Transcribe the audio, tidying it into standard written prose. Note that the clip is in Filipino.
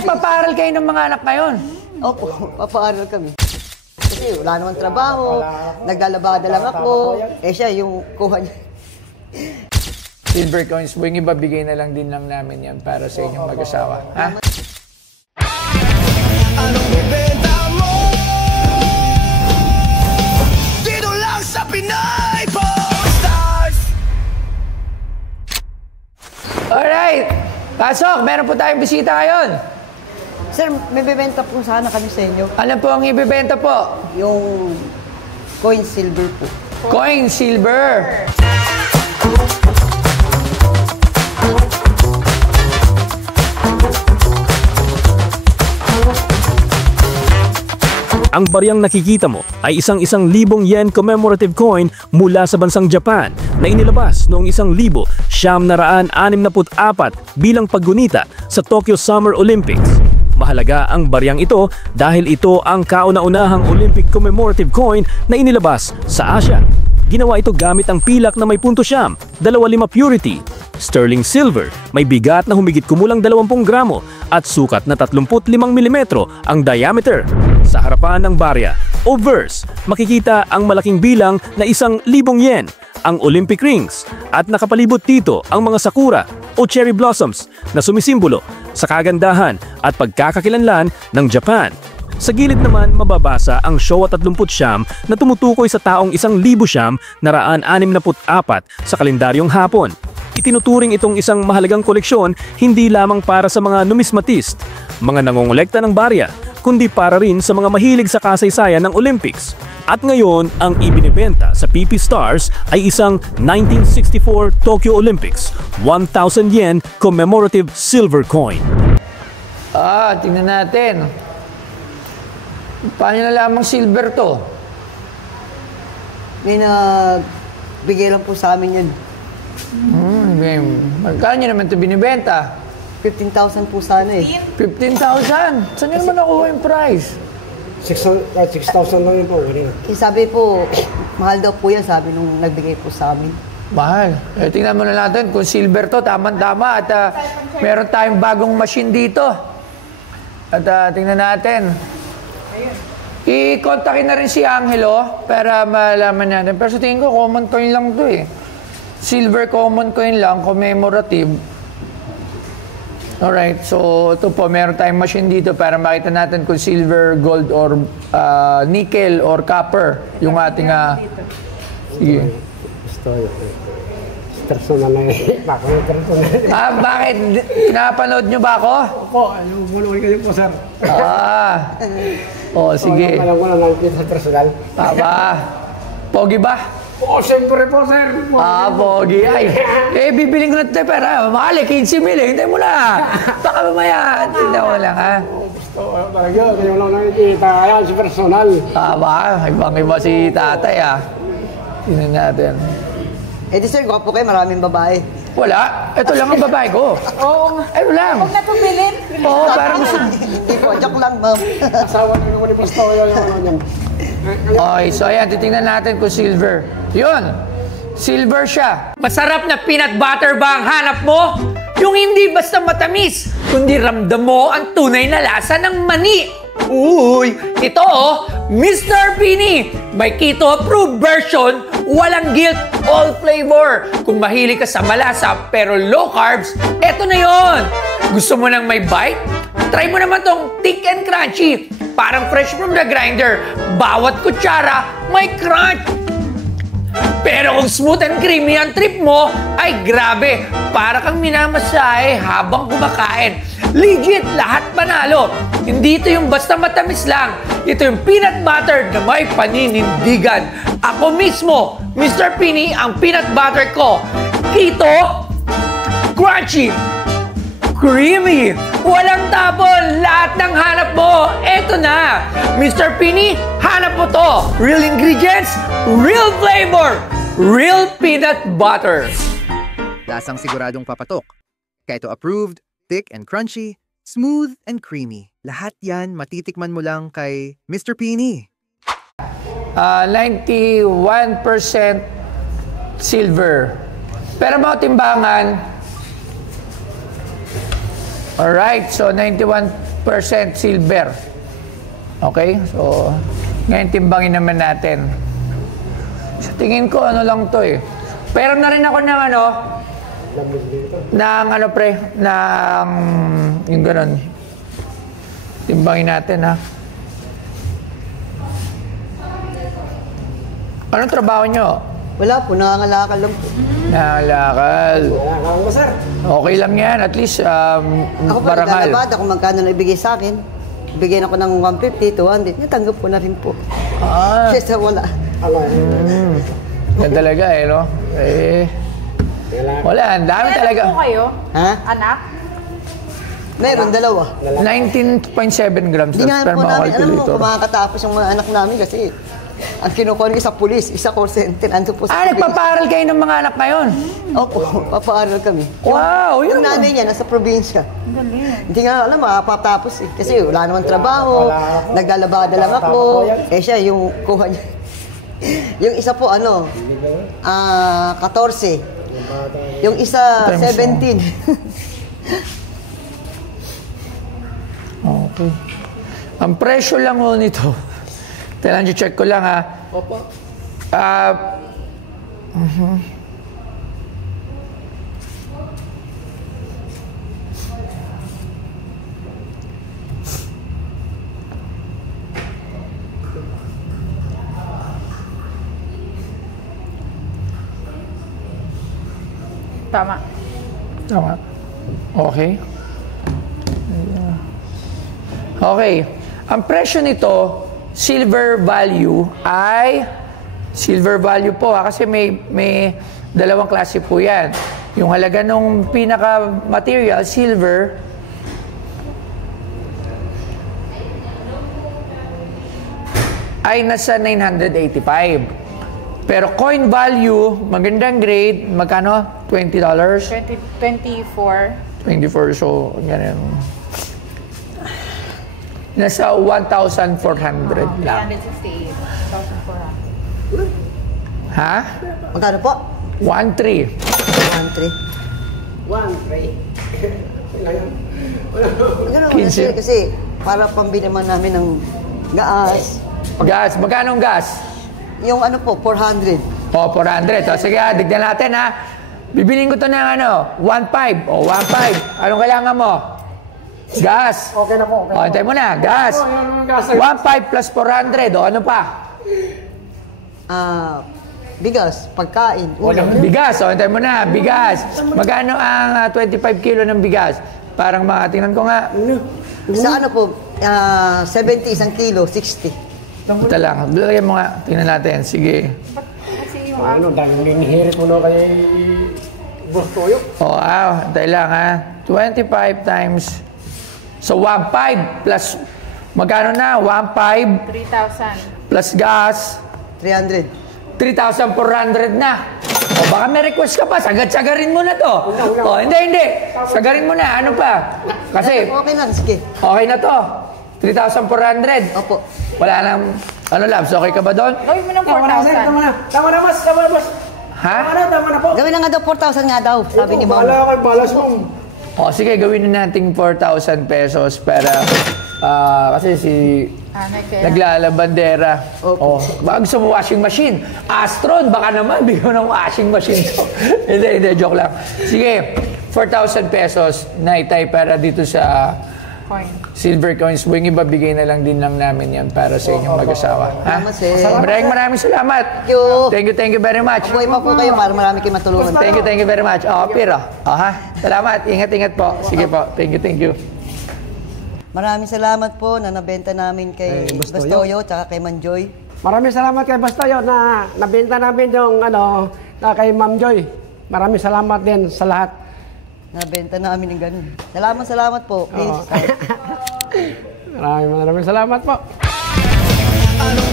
nagpapaaral kayo ng mga anak ngayon? Opo, papaaral kami. Kasi wala naman trabaho, naglalabada lang ako. Eh siya, yung kuha niya. Silver coins, yung iba bigay na lang din lang namin yan para sa inyong mag-asawa. Ha? Anong ibenta mo? Dito lang sa Pinay Stars! Alright! Pasok! Meron po tayong bisita ngayon. Sir, may bibenta po sana kami sa inyo. Ano po ang ibibenta po? Yung coin silver po. Coin silver. Ang bariyang nakikita mo ay isang 1,000 yen commemorative coin mula sa bansang Japan na inilabas noong 1964 bilang paggunita sa Tokyo Summer Olympics. Mahalaga ang bariyang ito dahil ito ang kauna-unahang Olympic commemorative coin na inilabas sa Asia. Ginawa ito gamit ang pilak na may punto siyam, 25 purity. Sterling silver, may bigat na humigit kumulang 20 gramo at sukat na 35 mm ang diameter. Sa harapan ng barya o verse, makikita ang malaking bilang na 1,000 yen, ang Olympic rings, at nakapalibot dito ang mga sakura o cherry blossoms na sumisimbolo sa kagandahan at pagkakakilanlan ng Japan. Sa gilid naman mababasa ang Showa 39 na tumutukoy sa taong 1964 sa kalendaryong Hapon. Itinuturing itong isang mahalagang koleksyon hindi lamang para sa mga numismatist, mga nangongolekta ng barya, kundi para rin sa mga mahilig sa kasaysayan ng Olympics. At ngayon, ang ibinibenta sa PP Stars ay isang 1964 Tokyo Olympics 1,000 yen commemorative silver coin. Tingnan natin. Paano na lamang silver to? May nagbigay lang po sa amin yun. Magkano nyo naman ito binibenta? 15,000 po sana eh. 15,000? Saan nyo naman nakuha yung price? 6,000 lang yun po. Eh, sabi po, mahal daw po yan, sabi nung nagbigay po sa amin. Mahal. Tingnan mo na natin kung silver to, tama-tama. At meron tayong bagong machine dito. At tingnan natin. I-kontakin na rin si Angelo para malaman natin. Pero sa tingin ko, common coin lang to eh. Silver common coin lang, commemorative. Alright, so ito po, meron tayong machine dito para makita natin kung silver, gold, or nickel, or copper yung ating... Sige. Personal na eh. Bakit? Pinapanood nyo ba ako? Opo, muli kayo po, sir. Sige. Alam ko na lang sa personal. Pogi ba? Siyempre po, sir. Pogi. Bibiling ko na ito, pero mahal 15 mil. Hintay mo na. Baka mamaya. Tingnan mo lang, ha? Gusto talaga. Kayo lang nakikita. Ayan, si personal. Ibang-iba si tatay, Tingnan natin. Eh di sir, gwapo kayo, maraming babae. Wala. Ito lang ang babae ko. Ito lang. Huwag na pumilin. Parang gusto. Hindi po, joke lang, ma'am. Asawa na naman ni Pastor. Okay, so ayan, titingnan natin kung silver. Yun, silver siya. Masarap na peanut butter ba ang hanap mo? Yung hindi basta matamis, kundi ramdam mo ang tunay na lasa ng mani. Uy, ito Mr. Pini. May keto-approved version, walang guilt, all flavor. Kung mahilig ka sa malasa pero low carbs, eto na yon. Gusto mo nang may bite? Try mo naman tong thick and crunchy. Parang fresh from the grinder. Bawat kutsara, may crunch. Pero kung smooth and creamy ang trip mo, ay grabe, para kang minamasahe habang kumakain. Legit, lahat panalo. Hindi ito yung basta matamis lang. Ito yung peanut butter na may paninindigan. Ako mismo, Mr. Pini, ang peanut butter ko. Keto, crunchy, creamy, walang tapon, lahat ng hanap mo, eto na. Mr. Pini, hanap mo to. Real ingredients, real flavor, real peanut butter. Lasang siguradong papatok. Keto approved, thick and crunchy, smooth and creamy. Lahat yan matitikman mo lang kay Mr. Pini. 91% silver. Pero mga timbangan, Alright, so 91% silver. Okay, so ngayon timbangin naman natin. Sa tingin ko, ano lang to eh. Pero na rin ako ng ano, ng ano pre, ng yung ganun. Timbangin natin ha. Anong trabaho nyo? Wala po, nangangalakal lang po. Nangalakal. Ako sir. Okay lang yan, at least Ako po, barangal. naglalabada kung magkano na ibigay sa akin. Bigyan ako ng 150, 200. Natanggap ko na rin po. Ah, Kesa wala. yan talaga eh, no? Eh, wala, ang dami talaga. po kayo? Ha? Anak? Meron, dalawa. 19.7 grams Hindi nga per po mga namin, alam mo, calculator. kung makakatapos yung mga anak namin kasi ang kinukuha ko isa pulis, isa call center, ando po Ah, nagpapaaral kayo ng mga anak ngayon? Opo, papaaral kami. Wow, yun Yung naman. nanay niya, nasa probinsya. Hindi nga alam, makapatapos eh. Kasi wala naman trabaho, naglalabada lang ako. Eh siya, yung kuha niya. Yung isa po, 14. Yung isa, Times 17. Okay. Ang presyo lang ho nito. Kailangan check ko lang ha. Opo. Tama. Tama. Okay. Okay. Ang presyo nito, silver value po ha, kasi may dalawang klase po yan. Yung halaga ng pinaka material, silver, ay nasa 985. Pero coin value, magandang grade, magkano? $20? 24. 24, so ganyan. Nasa 1,400 lang. 368,400. Ha? Magkano po? 1,300. 1,300. 1-3. Ganun kasi para pambili naman namin ng gas. Gas, magkano ang gas? Yung ano po, 400. O, 400. O, sige, dignan natin ha. Bibiling ko to ng 1,500. O, 1,500. Anong kailangan mo? Gas. Okay na po. O, antay mo na. Gas. 1,500 plus 400. O, ano pa? Bigas, pagkain. Bigas. O, antay mo na. Bigas. Magkano ang 25 kilo ng bigas? Parang tingnan ko nga. Sa ano po, 70 isang kilo, 60. Ito lang. Lagyan mo nga. Tingnan natin. Sige. Kasi yung Dahil hinihirit mo na kay Boss Toyo. O, antay lang ha. 25 times. So, 1,500 plus, magkano na? 1,500 3,000. plus gas, 300. 3,400 na. O, baka may request ka pa, sagad-sagarin mo na to. O, hindi. Sagarin mo na, ano pa? Kasi, Okay lang, sige. okay na to. 3,400. Opo. Wala nang, Labs, okay ka ba doon? Gawin mo ng Tama na, sir. 4,000. Tama na, mas. Tama na, mas. Ha? Tama na po. Gawin na nga daw, 4,000 nga daw, sabi ni Ma'am. Bahala kayo, balas mo. O, sige, gawin na natin 4,000 pesos para, kasi si naglalabandera. O, baka gusto mo washing machine. Astron, baka naman, bigyan ng washing machine to. Hindi, joke lang. Sige, 4,000 pesos na itay para dito sa Coin. silver coins. Yung iba, bigay na lang din lang namin yan para sa inyong mag-asawa. Ha? Salamat, sir. Maraming salamat. Thank you. Thank you very much. Buhay pa po kayo para marami kayo matulungan. Thank you very much. Pero, ha? Salamat. Ingat po. Sige po. Thank you. Maraming salamat po na nabenta namin kay Bastoyo tsaka kay Manjoy. Maraming salamat kay Boss Toyo na nabenta namin yung na kay Ma'am Joy. Maraming salamat din sa lahat. Nabenta namin ng ganun. Salamat po. Please. Maraming salamat po. Anong